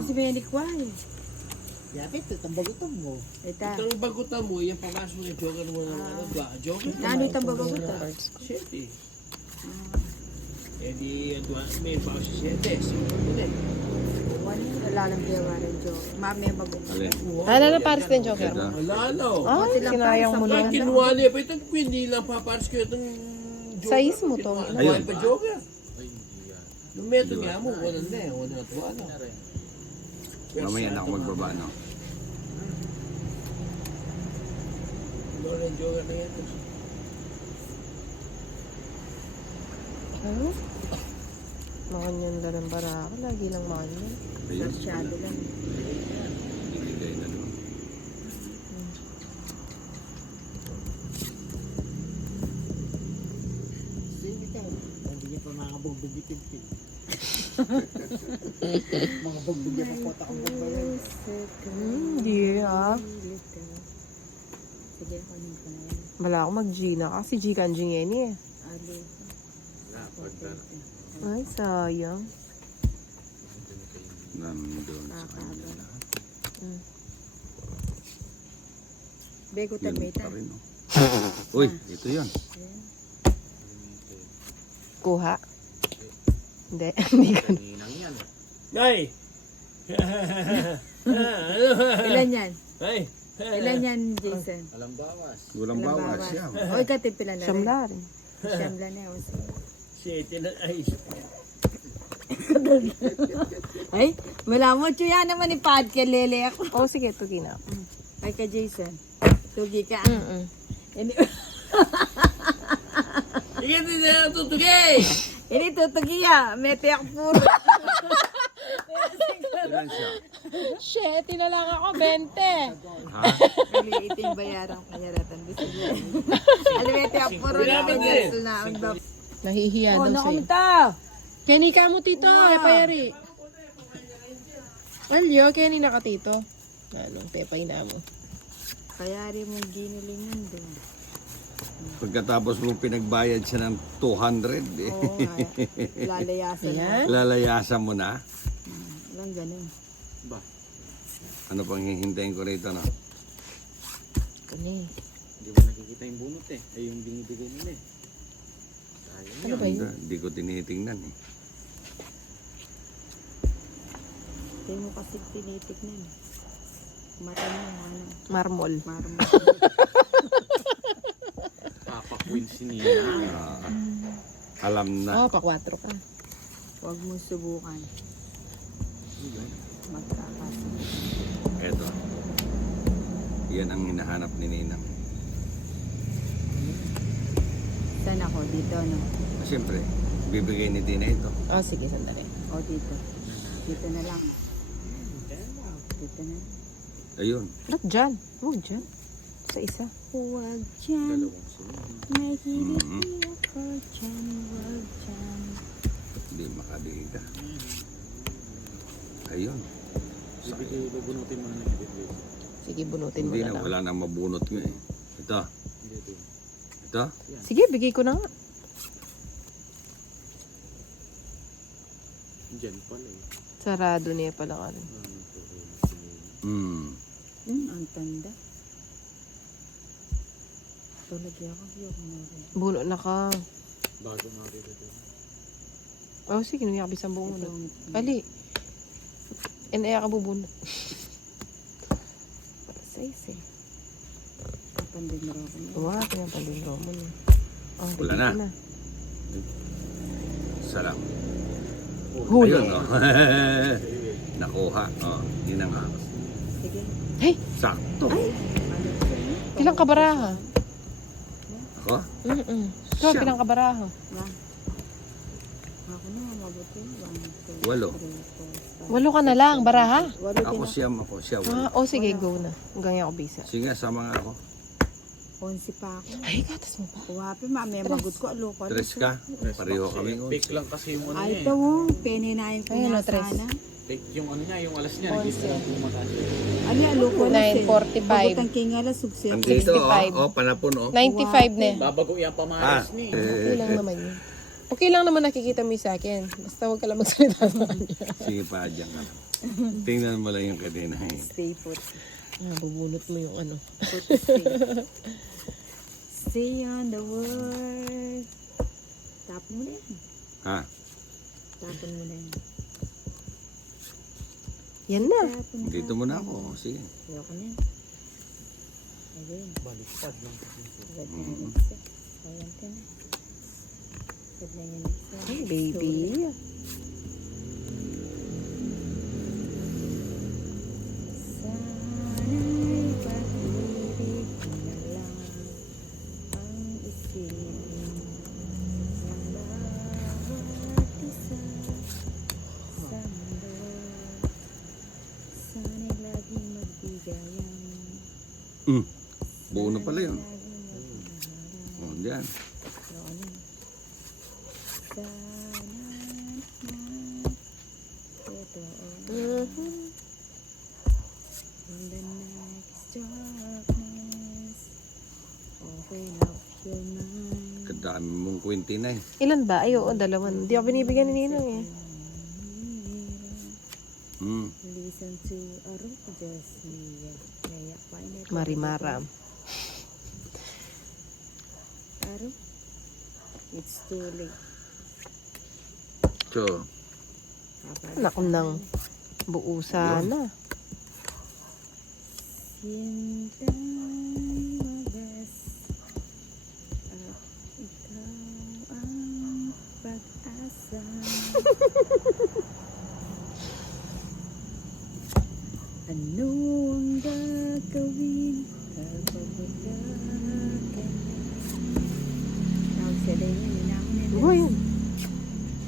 kasi may alikway. Yapit, itong bagutom mo. Ita. Itong bagutan mo, yung papasok ng joker mo ng ano, joker. Ano itang babagutan? Siyete. Eh di, may bago si Siyete. Siyete na eh. Wala lang gawa ng joke. Mami, bagutan. Alin? Ano na pares din joker mo? Alala oh. Ay, sinayang mo Kaya na. kinuha niya pa itong hindi lang papares ko itong joker. Size mo to. Kinuha pa joker. Nung meto nga mo, wala na eh. Wala na tuwa na. Mamaya na ako magbaba, no? Wala na joker na ito. Ano? Makanyan lang ng baraka. Lagi lang makanyan. Ayun. Masyado lang. Ibigay na naman. Sige ka. Hindi niya pa mga bugbog-itin. Mga bugbog niya pa po takang bugbayan. Hindi ah. Sige, kunin ko na yan. Wala ako mag-Gina kasi G kanji yan eh. Ali. Ay, sayang. Nandun sa kanya lahat. Begutan Yun mo ita. pa rin, oh. Uy, ito yun. Kuha. Hindi, hindi ka na. Ay! Ilan yan? Ay! Ilan yan, Jason? Walang Walang bawas bawas. yan. O, ikaw pila na rin. Siyam na rin. Siyam lang na yun. Siyete na ay. Ay, wala mo. Chuya naman ni Padke, lele ako. Oh, sige, tugi na. Ay ka, Jason. Tugi ka. Ini, Sige, hindi na tutugay! ini tutugi ya. Mete ako puro. Ilan siya? Shit, na lang ako, 20. Ha? Maliiting bayaran kaya ratan. Alimete ako puro na. Na ang dap. Nahihiya Oh, daw sa'yo. nakamta. Kenny ka mo, tito. Epayari. Alyo, Kenny na ka, tito. Anong pepay na mo? Kaya rin mong ginilingan din. Pagkatapos mo pinagbayad siya ng 200, eh. Oo nga. Lalayasan na. Ayan. Lalayasan mo na. Walang ganun. Ano pang hihintayin ko rito, no? Kani. Hindi mo nakikita yung bunot eh. Ay yung binibigay nila eh. Ano ba yun? Hindi ko tinitingnan, eh. Hindi mo kasi tinitignan. Mata mo, ano, Marmol. marmol. Papa Queen si Nina. Alam na. Oh, pa 4 ka. Huwag mo subukan. Magkakasunod. Eto. Yan ang hinahanap ni Ninang. Saan ako? Dito, no? Siyempre, bibigay ni Tina ito. Oh, sige, sandali. O, dito. Dito na lang. Dito na. Ayun. Ba't dyan? Huwag dyan. Sa isa. Huwag dyan. Nahihirap Mhm. ako dyan. Huwag dyan. Hindi makadiin ka. Ayun. Bibigay, bubunutin mo na lang ibibigay. Sige, bunutin mo Hindi na na, lang. wala nang mabunot nga eh. Ito. Dito. Ito. Sige, bigay ko na nga. Diyan pala eh. Sarado niya pala ka rin. Ang tanda. Tulagi ako. Yung Buno na ka. Bago nga dito. Oh, sige, nung yakabis ang buong ulo. Ito. Ali. Inaya ka bubunot. Para size eh. Kapandin mo ako. Wow, pinapalindro mo na. Oh, Wala bigay na. ko Salam. Huli. Ayun, oh. Nakuha. Oh, yun na nga. Sige. Hey, Sakto. ilang kabaraha? Ako? Ito, Siyam. ilang kabaraha? Na. Ako na, mabuti. 1, 2, Walo. 3, 4, 5. 8 ka na lang, baraha. Walo Ako din siyam ako. Siya wala. Oh, sige, go na. Hanggang ako bisa. Sige, sama nga ako. 11 pa ako. Ay, gatas mo pa. Kuwapi, mamaya magot ko. Alo ko. Tres ka. Pareho kami. Fake lang kasi yung ano Ay, niya ito eh. oh. Peninayin ko Ayun, na oh, tres. sana. Fake yung ano niya, yung alas niya. Hindi lang bumataas. Ano, alo ko na 9:45. Pagutang kingala, sukses. Andito, 65. oh, panapon, oh. 95 na eh. Babago yan pamalas ni. Okay lang naman yun. Okay lang naman nakikita mo yung sa akin. Basta huwag ka lang magsalita sa kanya. Sige pa, dyan ka. Tingnan mo lang yung kanina eh. Stay put. Bubunot mo yung ano. Put to stay. Stay on the world. Tapon mo na yan. Ha? Tapon mo na yan. Yan na. Tapon Dito muna ako. Sige. Ayoko na yan. Ayun. Baliktad lang. Agad na yung next step. Ayan ka na. Agad na yung next step. Ay, baby. Sana'y pag-ibig na lang ang isipin ng bawat isa sa mundo. Sana'y laging magbigayan. Buo na pala yun. Laging magmamahalan. O, dyan. Noon yun. Sana totoo. In the next darkness, open up your mind. Kadami mong kwinti na eh. Ilan ba? Ay, oo, dalawan. Hindi ako binibigyan ni Ninong eh. Listen to a rock just me. Kaya find it. Marimara. Aro? It's too late. So, Anak ko nang buo sana. Sinta'y wagas at ikaw ang pag-asa. Ano ang gagawin kapag wala ka na? Tawag siya din yun, inahon nila. Oo, yan.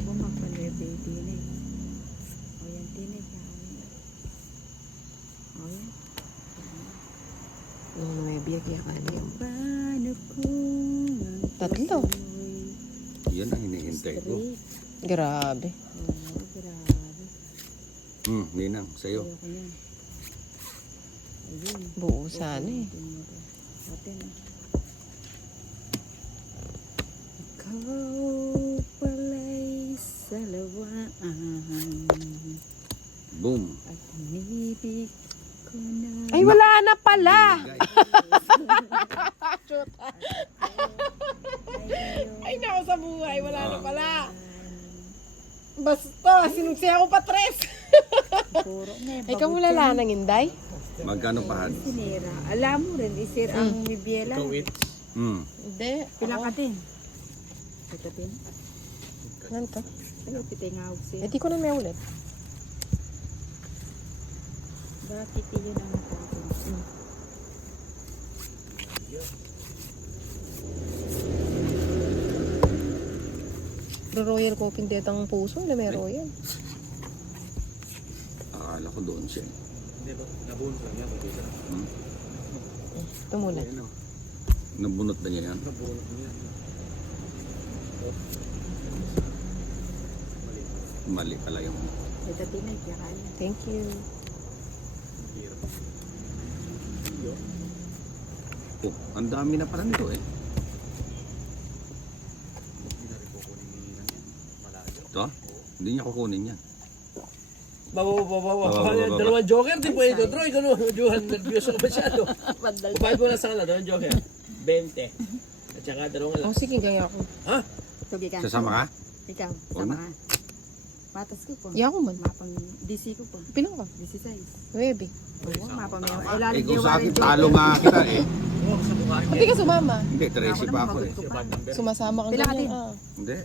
Bumakpalwe, baby na eh. O yan, tinig na. O yan. Nung numebia, kaya ka na yun. Paano kung ang Tatlo. puso'y yan ang hinihintay ko. straight? Grabe. Oo, grabe. Ninang, sa'yo. Ayoko na. Ayun. Buo sana eh. Atin na. Ikaw pala'y salawaan Boom. at inibig ko na. Ay, wala na pala! Ay, nako sa buhay. Wala na pala. Basta, sinugsiya ko pa tres. Puro nga. Ay, kamulala ng Inday? Magkano pahad? Sinira. Alam mo rin, isir ang bibiela. Ikaw it. Hindi. Pila ka din. Ito din. Ano to? Ano, titingawag siya. Eh, di ko na may ulit. Bakit yun ang natin? Pero Royal Coffee ang puso na may Royal. Akala ko doon siya. Hindi ba? Nabunod lang yan. Pagkita. Ito muna. Nabunot na niya yan. Nabunod lang yan. Mali pala yung... Ito din, kaya kaya. Thank you. Oh, ang dami na pala nito eh. Hindi na rin kukunin ni Ninang yan. Malayo. Ito? Hindi niya kukunin yan. Baba. Dalawang joker, di po ito. Troy, gano'n. Juhan, nervyoso ka masyado. Kupahid mo lang sa kanila, dalawang joker. 20. At saka dalawang Oh, alas. sige, gaya ko. Ha? Tugi ka. Sasama ka? Ikaw, Oo sama na. ka. Matas ko po. Iya ko man. Mapang DC ko po. Pilang ka? 16. 9. Oo, mapang may Eh, ilalim kung sa akin, talo nga kita eh. Hindi ka sumama. Hindi, 13 pa ako eh. Magot ko pa. Sumasama kang Pila ka ganyan. din? Ah. Hindi.